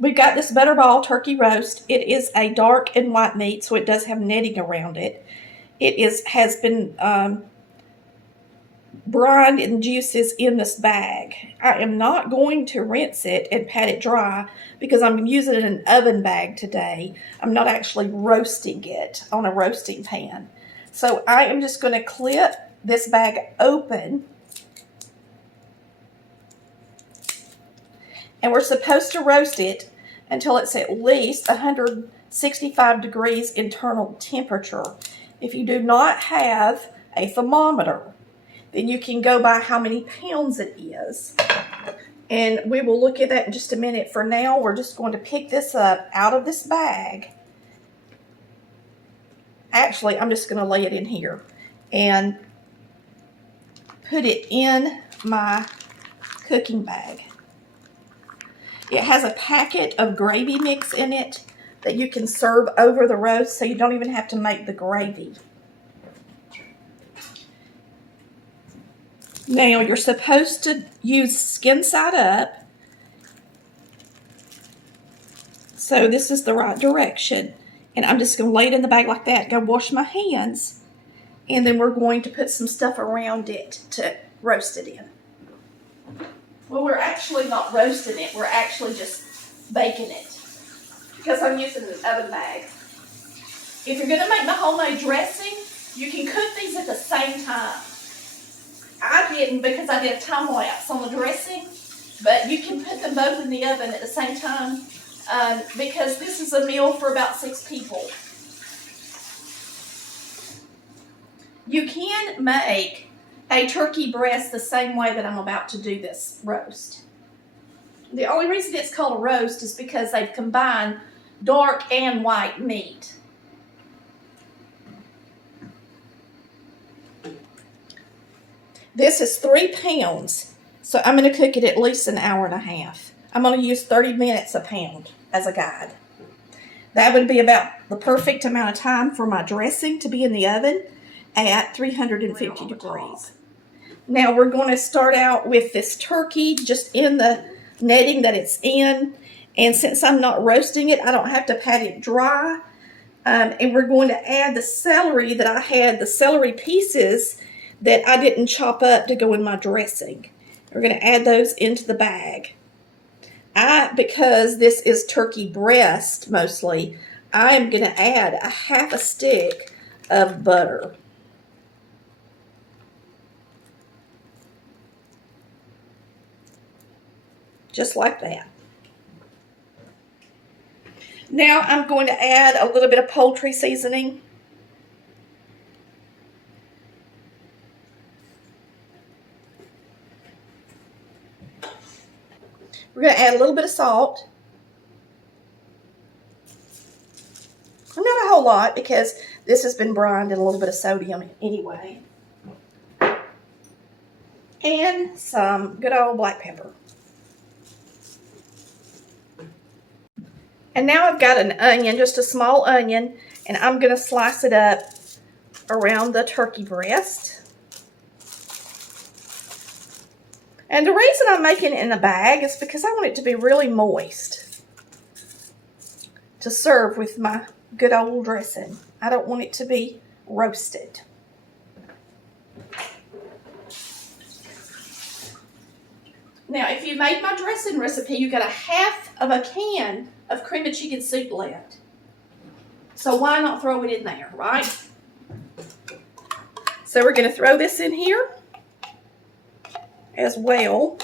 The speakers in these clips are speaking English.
we've got this Butterball turkey roast. It is a dark and white meat, so it does have netting around it. It has been brined and juices in this bag. I am not going to rinse it and pat it dry because I'm using an oven bag today. I'm not actually roasting it on a roasting pan. So I am just going to clip this bag open. And we're supposed to roast it until it's at least 165 degrees internal temperature. If you do not have a thermometer, then you can go by how many pounds it is. And we will look at that in just a minute. For now, we're just going to pick this up out of this bag. Actually, I'm just going to lay it in here and put it in my cooking bag. It has a packet of gravy mix in it that you can serve over the roast, so you don't even have to make the gravy. Now, you're supposed to use skin side up. So this is the right direction. And I'm just going to lay it in the bag like that, go wash my hands, and then we're going to put some stuff around it to roast it in. Well, we're actually not roasting it. We're actually just baking it because I'm using an oven bag. If you're going to make my homemade dressing, you can cook these at the same time. I didn't because I did a time lapse on the dressing, but you can put them both in the oven at the same time because this is a meal for about 6 people. You can make a turkey breast the same way that I'm about to do this roast. The only reason it's called a roast is because they've combined dark and white meat. This is 3 pounds, so I'm going to cook it at least an hour and a half. I'm going to use 30 minutes a pound as a guide. That would be about the perfect amount of time for my dressing to be in the oven at 350 degrees. Now we're going to start out with this turkey just in the netting that it's in. And since I'm not roasting it, I don't have to pat it dry. And we're going to add the celery that I had, the celery pieces that I didn't chop up to go in my dressing. We're going to add those into the bag. Because this is turkey breast mostly, I'm going to add a half a stick of butter. Just like that. Now I'm going to add a little bit of poultry seasoning. We're going to add a little bit of salt. Not a whole lot because this has been brined in a little bit of sodium anyway. And some good old black pepper. And now I've got an onion, just a small onion, and I'm going to slice it up around the turkey breast. And the reason I'm making it in a bag is because I want it to be really moist to serve with my good old dressing. I don't want it to be roasted. Now, if you made my dressing recipe, you got a half of a can of cream of chicken soup left. So why not throw it in there, right? So we're going to throw this in here as well.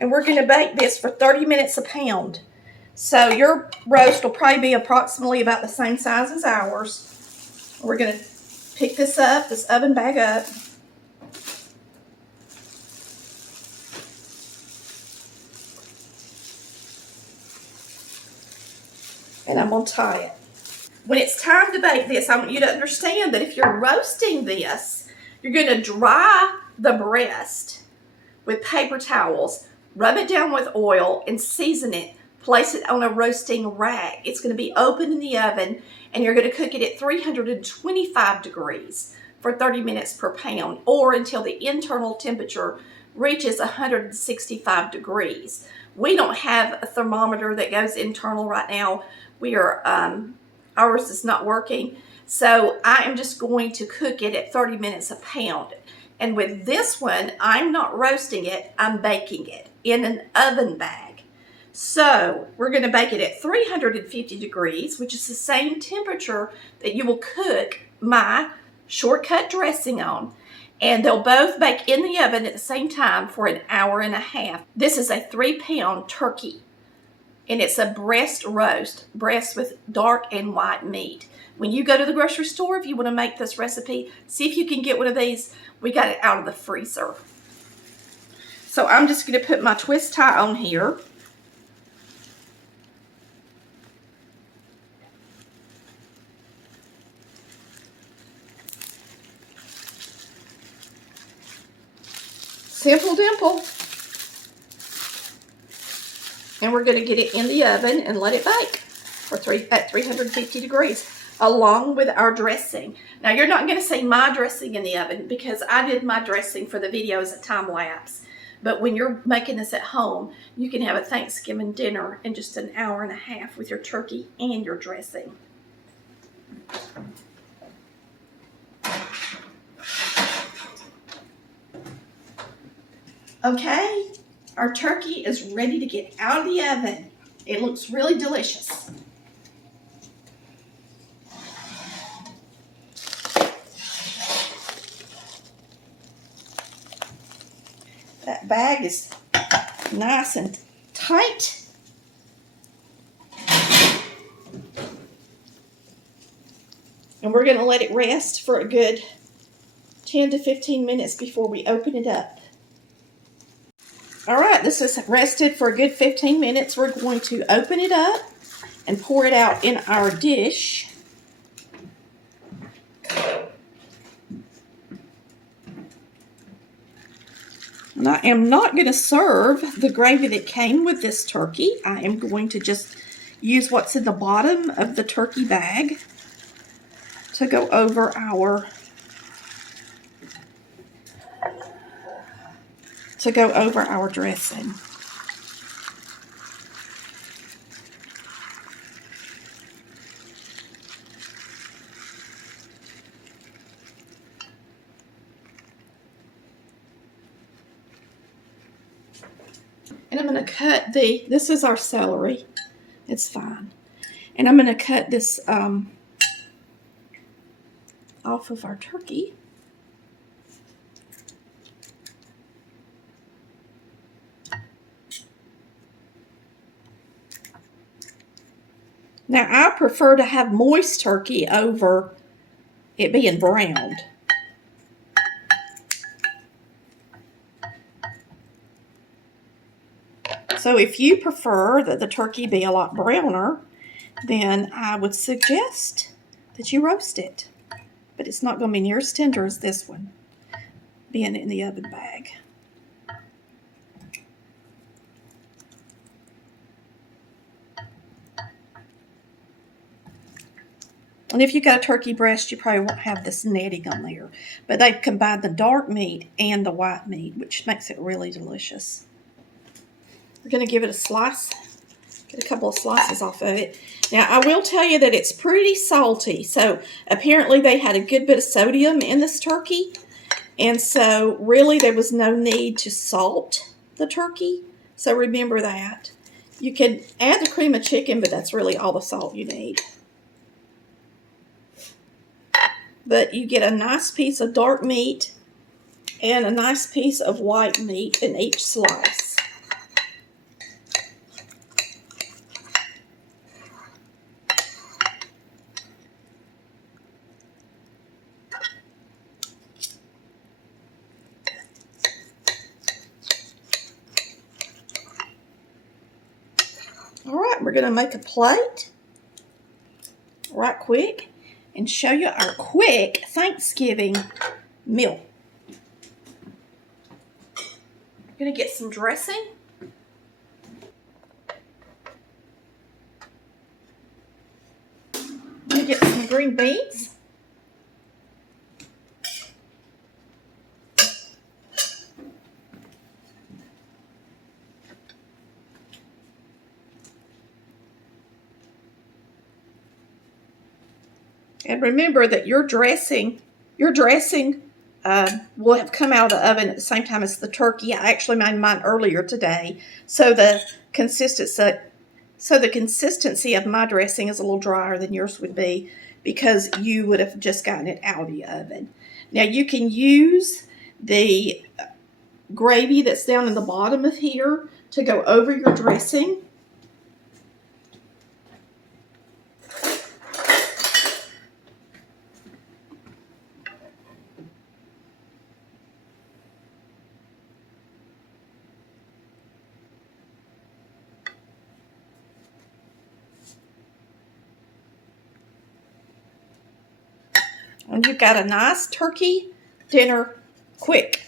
And we're going to bake this for 30 minutes a pound. So your roast will probably be approximately about the same size as ours. We're going to pick this up, this oven bag up. And I'm going to tie it. When it's time to bake this, I want you to understand that if you're roasting this, you're going to dry the breast with paper towels, rub it down with oil, and season it. Place it on a roasting rack. It's going to be open in the oven, and you're going to cook it at 325 degrees for 30 minutes per pound, or until the internal temperature reaches 165 degrees. We don't have a thermometer that goes internal right now. Ours is not working. So I am just going to cook it at 30 minutes a pound. And with this one, I'm not roasting it, I'm baking it in an oven bag. So we're going to bake it at 350 degrees, which is the same temperature that you will cook my shortcut dressing on. And they'll both bake in the oven at the same time for an hour and a half. This is a 3-pound turkey, and it's a breast roast, breast with dark and white meat. When you go to the grocery store, if you want to make this recipe, see if you can get one of these. We got it out of the freezer. So I'm just going to put my twist tie on here. Simple dimple. And we're going to get it in the oven and let it bake at 350 degrees, along with our dressing. Now, you're not going to see my dressing in the oven because I did my dressing for the video as a time lapse. But when you're making this at home, you can have a Thanksgiving dinner in just an hour and a half with your turkey and your dressing. Okay, our turkey is ready to get out of the oven. It looks really delicious. That bag is nice and tight. And we're going to let it rest for a good 10 to 15 minutes before we open it up. All right, this is rested for a good 15 minutes. We're going to open it up and pour it out in our dish. And I am not going to serve the gravy that came with this turkey. I am going to just use what's in the bottom of the turkey bag to go over our dressing. And I'm going to cut this is our celery. It's fine. And I'm going to cut this off of our turkey. Now, I prefer to have moist turkey over it being browned. So if you prefer that the turkey be a lot browner, then I would suggest that you roast it. But it's not going to be near as tender as this one, being in the oven bag. And if you got a turkey breast, you probably won't have this netting on there. But they've combined the dark meat and the white meat, which makes it really delicious. We're going to give it a slice, get a couple of slices off of it. Now, I will tell you that it's pretty salty. So, apparently they had a good bit of sodium in this turkey. And so, really, there was no need to salt the turkey. So, remember that. You can add the cream of chicken, but that's really all the salt you need. But you get a nice piece of dark meat and a nice piece of white meat in each slice. All right, we're going to make a plate right quick and show you our quick Thanksgiving meal. I'm going to get some dressing. I'm going to get some green beans. And remember that your dressing will have come out of the oven at the same time as the turkey. I actually made mine earlier today, so the consistency of my dressing is a little drier than yours would be because you would have just gotten it out of the oven. Now you can use the gravy that's down in the bottom of here to go over your dressing. And you've got a nice turkey dinner quick.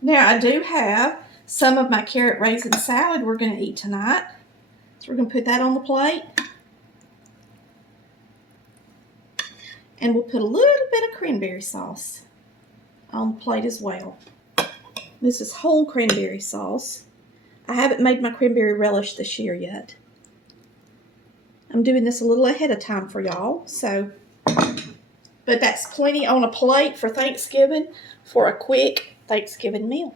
Now I do have some of my carrot raisin salad we're going to eat tonight. So we're going to put that on the plate. And we'll put a little bit of cranberry sauce on the plate as well. This is whole cranberry sauce. I haven't made my cranberry relish this year yet. I'm doing this a little ahead of time for y'all, but that's plenty on a plate for Thanksgiving for a quick Thanksgiving meal.